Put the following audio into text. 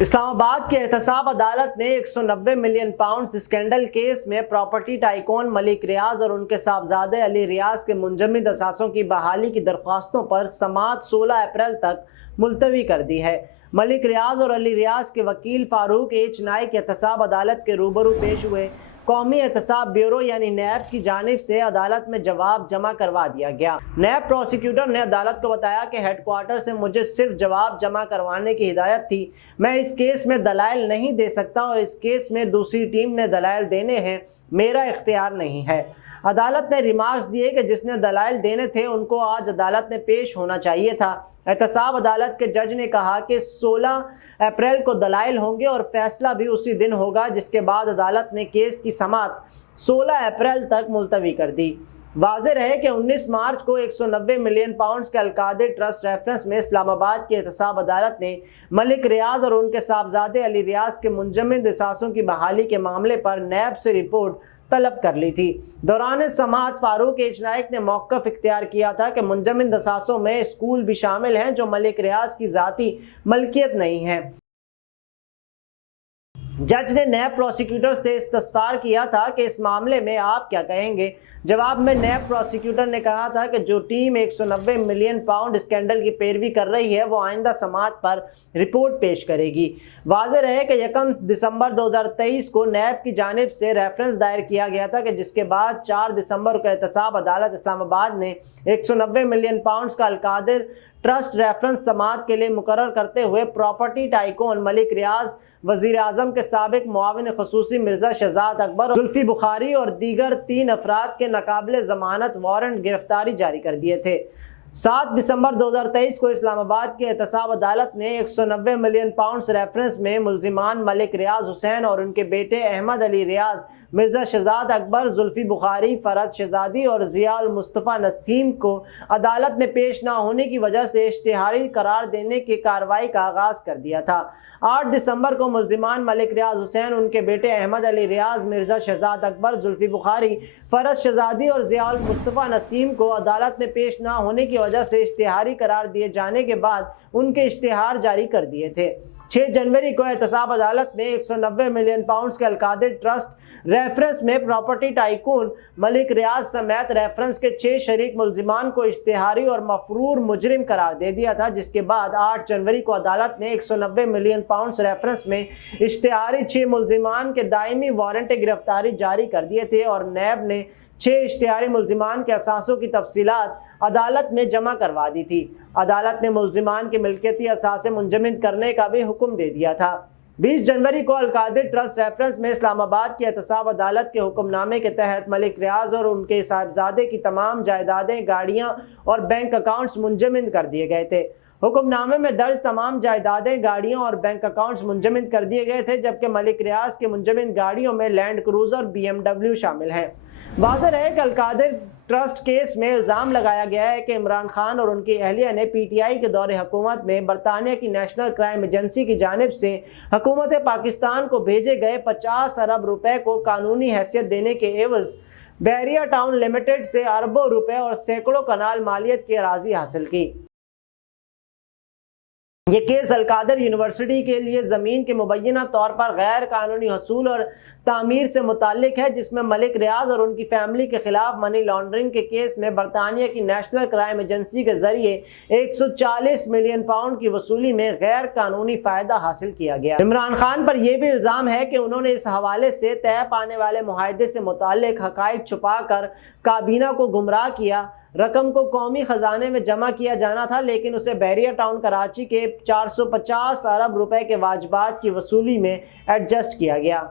اسلام آباد کے احتساب عدالت نے 190 ملین پاؤنڈ اسکینڈل کیس میں پراپرٹی ٹائکون ملک ریاض اور ان کے صاحبزادے علی ریاض کے منجمد اثاثوں کی بحالی کی درخواستوں پر سماعت 16 اپریل تک ملتوی کر دی ہے۔ ملک ریاض اور علی ریاض کے وکیل فاروق ایچ نائک احتساب عدالت کے روبرو پیش ہوئے۔ قومی احتساب بیورو یعنی نیب کی جانب سے عدالت میں جواب جمع کروا دیا گیا۔ نیب پروسیکیوٹر نے عدالت کو بتایا کہ ہیڈ کوارٹر سے مجھے صرف جواب جمع کروانے کی ہدایت تھی، میں اس کیس میں دلائل نہیں دے سکتا اور اس کیس میں دوسری ٹیم نے دلائل دینے ہیں، میرا اختیار نہیں ہے۔ عدالت نے ریمارکس دیے کہ جس نے دلائل دینے تھے ان کو آج عدالت میں پیش ہونا چاہیے تھا۔ احتساب عدالت کے جج نے کہا کہ 16 اپریل کو دلائل ہوں گے اور فیصلہ بھی اسی دن ہوگا، جس کے بعد عدالت نے کیس کی سماعت 16 اپریل تک ملتوی کر دی۔ واضح رہے کہ 19 مارچ کو 190 ملین پاؤنڈز کے القادر ٹرسٹ ریفرنس میں اسلام آباد کی احتساب عدالت نے ملک ریاض اور ان کے صاحبزادے علی ریاض کے منجمد اثاثوں کی بحالی کے معاملے پر نیب سے رپورٹ طلب کر لی تھی۔ دوران سماعت فاروق ایچ نائک نے موقف اختیار کیا تھا کہ منجمد اثاثوں میں اسکول بھی شامل ہیں جو ملک ریاض کی ذاتی ملکیت نہیں ہے۔ جج نے نیب پروسیکیوٹر سے استفسار کیا تھا کہ اس معاملے میں آپ کیا کہیں گے۔ جواب میں نیب پروسیکیوٹر نے کہا تھا کہ جو ٹیم 190 ملین پاؤنڈ اسکینڈل کی پیروی کر رہی ہے وہ آئندہ سماعت پر رپورٹ پیش کرے گی۔ واضح رہے کہ 1 دسمبر 2023 کو نیب کی جانب سے ریفرنس دائر کیا گیا تھا کہ جس کے بعد 4 دسمبر کو احتساب عدالت اسلام آباد نے 190 ملین پاؤنڈز کا القادر ٹرسٹ ریفرنس سماعت کے لیے مقرر کرتے ہوئے پراپرٹی ٹائکون ملک ریاض، وزیر اعظم کے سابق معاون خصوصی مرزا شہزاد اکبر، زلفی بخاری اور دیگر 3 افراد کے ناقابل ضمانت وارنٹ گرفتاری جاری کر دیے تھے۔ 7 دسمبر 2023 کو اسلام آباد کے احتساب عدالت نے 190 ملین پاؤنڈز ریفرنس میں ملزمان ملک ریاض حسین اور ان کے بیٹے احمد علی ریاض، مرزا شہزاد اکبر، زلفی بخاری، فرحت شہزادی اور ضیاء المصطفیٰ نسیم کو عدالت میں پیش نہ ہونے کی وجہ سے اشتہاری قرار دینے کی کارروائی کا آغاز کر دیا تھا۔ 8 دسمبر کو ملزمان ملک ریاض حسین، ان کے بیٹے احمد علی ریاض، مرزا شہزاد اکبر، زلفی بخاری، فرحت شہزادی اور ضیاء المصطفیٰ نسیم کو عدالت میں پیش نہ ہونے کی وجہ سے اشتہاری قرار دیے جانے کے بعد ان کے اشتہار جاری کر دیے تھے۔ 6 جنوری کو احتساب عدالت نے 190 ملین پاؤنڈز کے القادر ٹرسٹ ریفرنس میں پراپرٹی ٹائکون ملک ریاض سمیت ریفرنس کے 6 شریک ملزمان کو اشتہاری اور مفرور مجرم قرار دے دیا تھا، جس کے بعد 8 جنوری کو عدالت نے 190 ملین پاؤنڈز ریفرنس میں اشتہاری 6 ملزمان کے دائمی وارنٹ گرفتاری جاری کر دیے تھے اور نیب نے 6 اشتہاری ملزمان کے اثاثوں کی تفصیلات عدالت میں جمع کروا دی تھی۔ عدالت نے ملزمان کے ملکیتی اثاثے منجمد کرنے کا بھی حکم دے دیا تھا۔ 20 جنوری کو القادر ٹرسٹ ریفرنس میں اسلام آباد کی احتساب عدالت کے حکم نامے کے تحت ملک ریاض اور ان کے صاحبزادے کی تمام جائیدادیں، گاڑیاں اور بینک اکاؤنٹس منجمد کر دیے گئے تھے۔ حکم نامے میں درج تمام جائیدادیں، گاڑیوں اور بینک اکاؤنٹس منجمد کر دیے گئے تھے، جبکہ ملک ریاض کے منجمد گاڑیوں میں لینڈ کروزر BMW شامل ہیں۔ واضح رہے کہ القادر ٹرسٹ کیس میں الزام لگایا گیا ہے کہ عمران خان اور ان کی اہلیہ نے PTI کے دور حکومت میں برطانیہ کی نیشنل کرائم ایجنسی کی جانب سے حکومت پاکستان کو بھیجے گئے 50 ارب روپے کو قانونی حیثیت دینے کے عوض بحریہ ٹاؤن لمیٹڈ سے اربوں روپے اور سینکڑوں کنال مالیت کی اراضی حاصل کی۔ یہ کیس القادر یونیورسٹی کے لیے زمین کے مبینہ طور پر غیر قانونی حصول اور تعمیر سے متعلق ہے، جس میں ملک ریاض اور ان کی فیملی کے خلاف منی لانڈرنگ کے کیس میں برطانیہ کی نیشنل کرائم ایجنسی کے ذریعے 140 ملین پاؤنڈ کی وصولی میں غیر قانونی فائدہ حاصل کیا گیا۔ عمران خان پر یہ بھی الزام ہے کہ انہوں نے اس حوالے سے طے پانے والے معاہدے سے متعلق حقائق چھپا کر کابینہ کو گمراہ کیا۔ رقم کو قومی خزانے میں جمع کیا جانا تھا، لیکن اسے بحریہ ٹاؤن کراچی کے 450 ارب روپے کے واجبات کی وصولی میں ایڈجسٹ کیا گیا۔